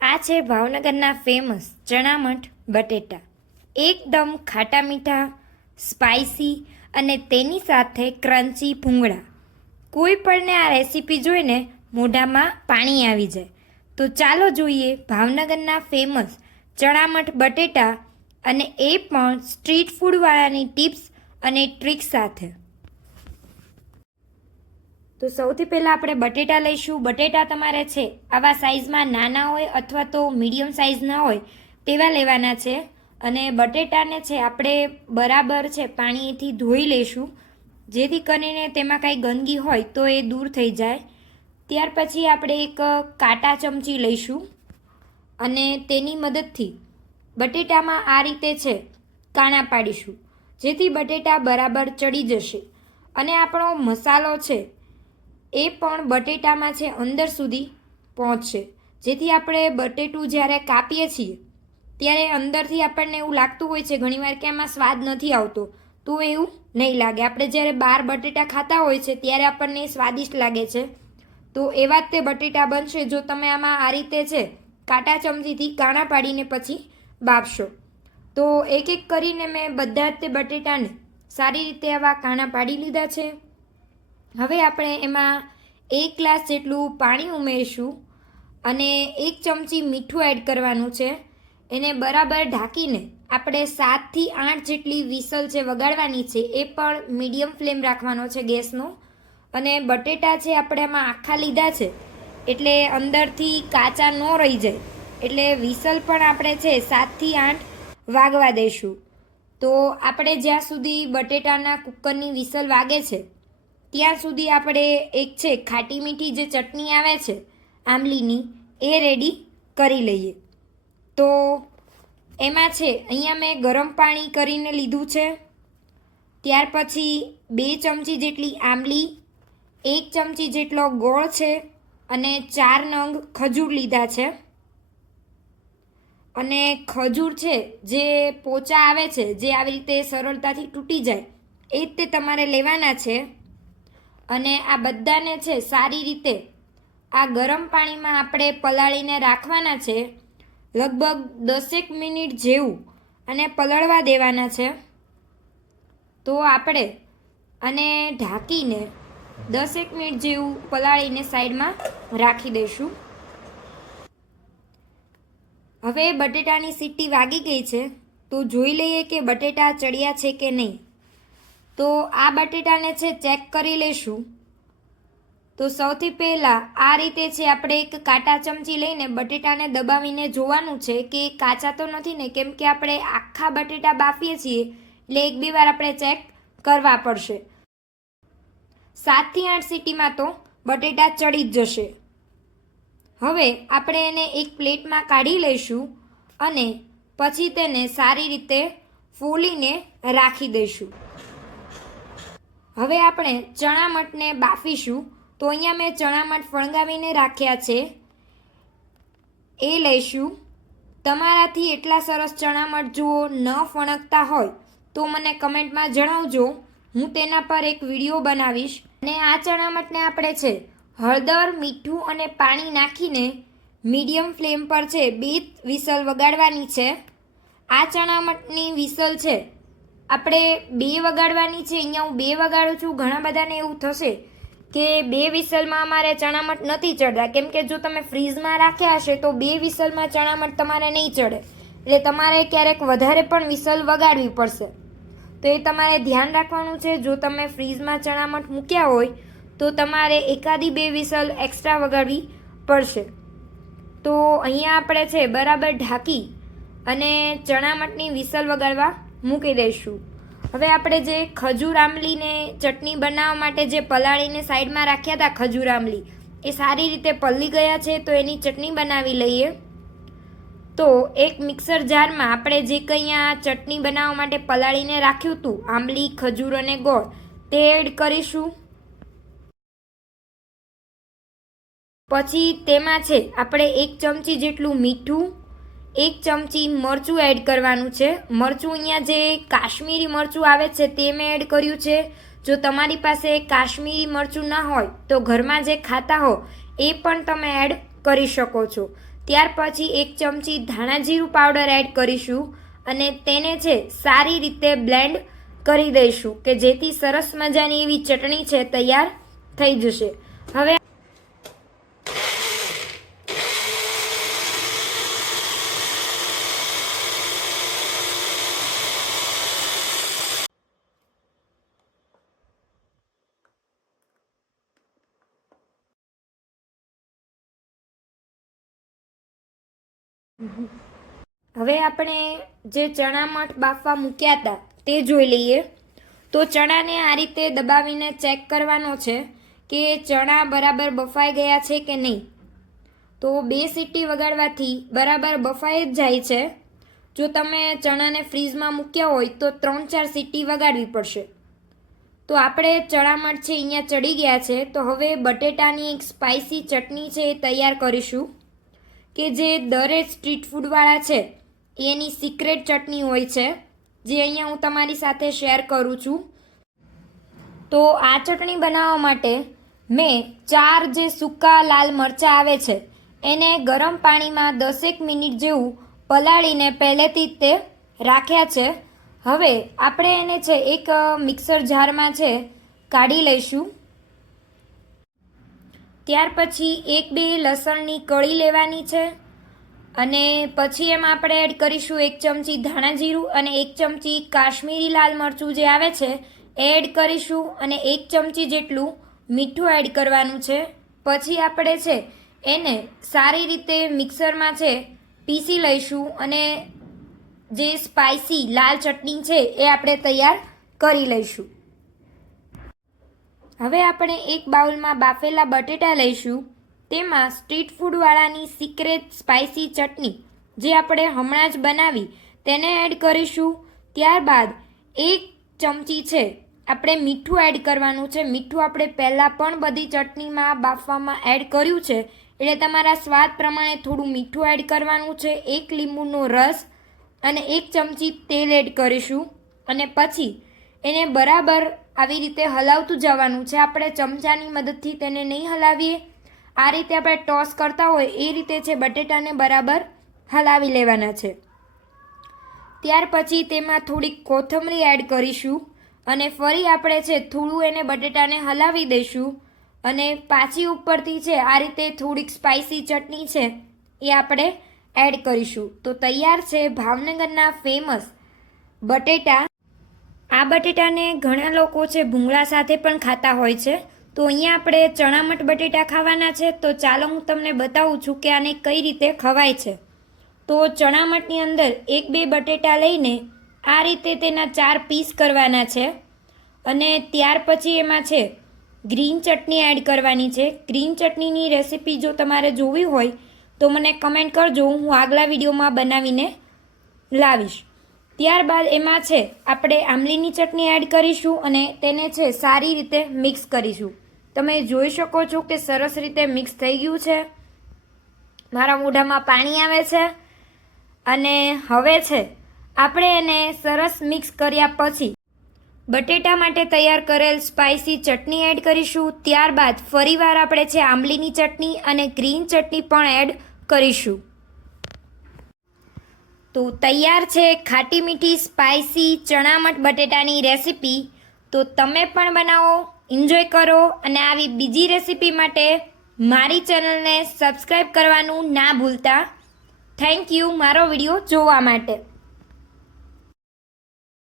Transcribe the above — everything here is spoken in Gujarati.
આ છે ભાવનગરના ફેમસ ચણામઠ બટેટા. એકદમ ખાટા મીઠા સ્પાઇસી અને તેની સાથે ક્રન્ચી ભૂંગળા. કોઈ પણને આ રેસીપી જોઈને મોઢામાં પાણી આવી જાય. તો ચાલો જોઈએ ભાવનગરના ફેમસ ચણામઠ બટેટા અને એ પણ સ્ટ્રીટ ફૂડવાળાની ટિપ્સ અને ટ્રીક સાથે. તો સૌથી પહેલાં આપણે બટેટા લઈશું. બટેટા તમારે છે, આવા સાઇઝમાં નાના હોય અથવા તો મીડિયમ સાઇઝના હોય તેવા લેવાના છે. અને બટેટાને છે, આપણે બરાબર છે, પાણીથી ધોઈ લઈશું. જેથી કરીને તેમાં કાંઈ ગંદકી હોય તો એ દૂર થઈ જાય. ત્યાર પછી આપણે એક કાંટા ચમચી લઈશું. અને તેની મદદથી બટેટામાં આ રીતે છે, કાણા પાડીશું. જેથી બટેટા બરાબર ચડી જશે. અને આપણો મસાલો છે એ પણ બટેટામાં છે, અંદર સુધી પહોંચશે. જેથી આપણે બટેટું જ્યારે કાપીએ છીએ, ત્યારે અંદરથી આપણને એવું લાગતું હોય છે, ઘણીવાર કે આમાં સ્વાદ નથી આવતો. તો એવું નહીં લાગે. આપણે જ્યારે બાર બટેટા ખાતા હોય છે, ત્યારે આપણને એ સ્વાદિષ્ટ લાગે છે. તો એવા જ તે બટેટા બનશે જો તમે આમાં આ રીતે છે, કાંટા ચમચીથી કાણા પાડીને પછી બાફશો. તો એક એક કરીને મેં બધા જ તે બટેટાને સારી રીતે આવા કાણા પાડી લીધા છે. હવે આપણે એમાં એક ગ્લાસ જેટલું પાણી ઉમેરીશું અને એક ચમચી મીઠું એડ કરવાનું છે. એને બરાબર ઢાંકીને આપણે સાતથી આઠ જેટલી વિસલ છે વગાડવાની છે એ પણ મીડિયમ ફ્લેમ રાખવાનો છે ગેસનો. અને બટેટા છે આપણે એમાં આખા લીધા છે, એટલે અંદરથી કાચા ન રહી જાય, એટલે વિસલ પણ આપણે છે સાતથી આઠ વાગવા દઈશું તો આપણે જ્યાં સુધી બટેટાના કુકરની વિસલ વાગે છે ત્યાં સુધી આપણે એક છે, ખાટી મીઠી જે ચટણી આવે છે, આંબલીની, એ રેડી કરી લઈએ. તો એમાં છે, અહીંયા મેં ગરમ પાણી કરીને લીધું છે. ત્યાર પછી બે ચમચી જેટલી આંબલી, એક ચમચી જેટલો ગોળ છે અને ચાર નંગ ખજૂર લીધા છે. અને ખજૂર છે, જે પોચા આવે છે, જે આવી રીતે સરળતાથી તૂટી જાય, એ જ તે તમારે લેવાના છે. અને આ બધાને છે સારી રીતે આ ગરમ પાણીમાં આપણે પલાળીને રાખવાના છે, લગભગ દસેક મિનિટ જેવું અને પલળવા દેવાના છે. તો આપણે અને ઢાંકીને દસેક મિનિટ જેવું પલાળીને સાઈડમાં રાખી દઈશું. હવે બટેટાની સીટી વાગી ગઈ છે, તો જોઈ લઈએ કે બટેટા ચડ્યા છે કે નહીં. તો આ બટેટાને છે ચેક કરી લઈશું તો સૌથી પહેલાં આ રીતે છે આપણે એક કાંટા ચમચી લઈને બટેટાને દબાવીને જોવાનું છે કે કાચા તો નથી ને કેમ કે આપણે આખા બટેટા બાફીએ છીએ એટલે એક બે વાર આપણે ચેક કરવા પડશે. સાતથી આઠ સીટીમાં તો બટેટા ચડી જ જશે. હવે આપણે એને એક પ્લેટમાં કાઢી લઈશું અને પછી તેને સારી રીતે ફોલીને રાખી દઈશું. હવે આપણે ચણામટને બાફીશું. તો અહીંયા મેં ચણામટ ફણગાવીને રાખ્યા છે. એ લઈશું. તમારાથી એટલા સરસ ચણામટ જુઓ, ન ફણકતા હોય, તો મને કમેન્ટમાં જણાવજો. હું તેના પર એક વીડિયો બનાવીશ. અને આ ચણામટને આપણે છે, હળદર, મીઠું અને પાણી નાખીને મીડિયમ ફ્લેમ પર છે, બે વિસલ વગાડવાની છે. આ ચણામટની વિસલ છે આપણે બે વગાડવાની છે, અહીંયા હું બે વગાડું છું, ઘણા બધાને એવું થશે કે બે વિસલમાં અમારે ચણામઠ નથી ચડતા કેમ કે જો તમે ફ્રીઝમાં રાખ્યા હશે, તો બે વિસલમાં ચણામઠ તમારે નહીં ચડે. એટલે તમારે ક્યારેક વધારે પણ વિસલ વગાડવી પડશે. તો એ તમારે ધ્યાન રાખવાનું છે, જો તમે ફ્રીઝમાં ચણામઠ મૂક્યા હોય, તો તમારે એકાદી બે વિસલ એક્સ્ટ્રા વગાડવી પડશે. તો અહીંયા આપણે છે, બરાબર ઢાંકી અને ચણામઠની વિસલ વગાડવા મૂકી દઈશું. હવે આપણે જે ખજૂર આંબલીને ચટણી બનાવવા માટે જે પલાળીને સાઈડમાં રાખ્યા હતા ખજૂર આંબલી, એ સારી રીતે પલળી ગયા છે, તો એની ચટણી બનાવી લઈએ. તો એક મિક્સર જારમાં આપણે જે કંઈ આ ચટણી બનાવવા માટે પલાળીને રાખ્યું હતું, આંબલી, ખજૂર અને ગોળ, તે એડ કરીશું. પછી તેમાં છે, આપણે એક ચમચી જેટલું મીઠું એક ચમચી મરચું એડ કરવાનું છે. મરચું અહીંયા જે કાશ્મીરી મરચું આવે છે તે મેં એડ કર્યું છે. જો તમારી પાસે કાશ્મીરી મરચું ના હોય તો ઘરમાં જે ખાતા હો, એ પણ તમે એડ કરી શકો છો. ત્યાર પછી એક ચમચી ધાણા જીરું પાવડર એડ કરીશું અને તેને છે સારી રીતે બ્લેન્ડ કરી દઈશું કે જેથી સરસ મજાની એવી ચટણી છે તૈયાર થઈ જશે. હવે હવે આપણે જે ચણા મઠ બાફવા મૂક્યા હતા, તે જોઈ લઈએ. તો ચણાને આ રીતે દબાવીને ચેક કરવાનો છે કે ચણા બરાબર બફાઈ ગયા છે કે નહીં. તો બે સીટી વગાડવાથી બરાબર બફાઈ જ જાય છે. જો તમે ચણાને ફ્રીઝમાં મૂક્યા હોય, તો ત્રણ ચાર સીટી વગાડવી પડશે. તો આપણે ચણા મઠ છે, અહીંયા ચડી ગયા છે. તો હવે બટેટાની એક સ્પાઇસી ચટણી છે, એ તૈયાર કરીશું. કે જે દરેક સ્ટ્રીટ ફૂડવાળા છે, એની સિક્રેટ ચટણી હોય છે, જે અહીંયા હું તમારી સાથે શેર કરું છું. તો આ ચટણી બનાવવા માટે મેં ચાર જે સૂકા લાલ મરચાં આવે છે, એને ગરમ પાણીમાં દસેક મિનિટ જેવું પલાળીને પહેલેથી જ તે રાખ્યા છે. હવે આપણે એને છે એક મિક્સર જારમાં છે, કાઢી લઈશું. ત્યાર પછી એક બે લસણની કળી લેવાની છે અને પછી એમાં આપણે એડ કરીશું એક ચમચી ધાણા જીરું અને એક ચમચી કાશ્મીરી લાલ મરચું જે આવે છે, એ એડ કરીશું અને એક ચમચી જેટલું મીઠું એડ કરવાનું છે. પછી આપણે છે, એને સારી રીતે મિક્સરમાં છે, પીસી લઈશું અને જે સ્પાઇસી લાલ ચટણી છે, એ આપણે તૈયાર કરી લઈશું. હવે આપણે એક બાઉલમાં બાફેલા બટેટા લઈશું. તેમાં સ્ટ્રીટ ફૂડવાળાની સિક્રેટ સ્પાઇસી ચટણી, જે આપણે હમણાં જ બનાવી, તેને એડ કરીશું. ત્યારબાદ એક ચમચી છે, આપણે મીઠું એડ કરવાનું છે. મીઠું આપણે પહેલાં પણ બધી ચટણીમાં બાફવામાં એડ કર્યું છે. એટલે તમારા સ્વાદ પ્રમાણે થોડું મીઠું એડ કરવાનું છે. એક લીંબુનો રસ અને એક ચમચી તેલ એડ કરીશું. અને પછી એને બરાબર આવી રીતે હલાવતું જવાનું છે. આપણે ચમચાની મદદથી તેને નહીં હલાવીએ. આ રીતે આપણે ટોસ કરતા હોય એ રીતે છે બટેટાને બરાબર હલાવી લેવાના છે. ત્યાર પછી તેમાં થોડીક કોથમરી એડ કરીશું અને ફરી આપણે છે થોડું એને બટેટાને હલાવી દઈશું અને પાછી ઉપરથી છે આ રીતે થોડીક સ્પાઇસી ચટણી છે એ આપણે એડ કરીશું. તો તૈયાર છે ભાવનગરના ફેમસ બટેટા આ બટેટાને ઘણા લોકો છે ભૂંગળા સાથે પણ ખાતા હોય છે. તો અહીંયા આપણે ચણામઠ બટેટા ખાવાના છે. તો ચાલો હું તમને બતાવું છું કે આને કઈ રીતે ખવાય છે. તો ચણામઠની અંદર એક બે બટેટા લઈને આ રીતે તેના ચાર પીસ કરવાના છે. અને ત્યાર પછી એમાં છે ગ્રીન ચટણી એડ કરવાની છે. ગ્રીન ચટણીની રેસીપી જો તમારે જોવી હોય તો મને કમેન્ટ કરજો. હું આગલા વિડીયોમાં બનાવીને લાવીશ. ત્યારબાદ એમાં છે, આપણે આમલીની ચટણી એડ કરીશું અને તેને છે, સારી રીતે મિક્સ કરીશું. તમે જોઈ શકો છો કે સરસ રીતે મિક્સ થઈ ગયું છે. મારા મોઢામાં પાણી આવે છે. અને હવે છે, આપણે એને સરસ મિક્સ કર્યા પછી બટેટા માટે તૈયાર કરેલ સ્પાઇસી ચટણી એડ કરીશું. ત્યારબાદ ફરીવાર આપણે છે, આંબલીની ચટણી અને ગ્રીન ચટણી પણ એડ કરીશું. તો તૈયાર છે ખાટી મીઠી સ્પાઇસી ચણામઠ બટેટાની રેસીપી તો તમે પણ બનાવો એન્જોય કરો અને આવી બીજી રેસીપી માટે મારી ચેનલને સબસ્ક્રાઈબ કરવાનું ના ભૂલતા. થેન્ક યુ મારો વીડિયો જોવા માટે.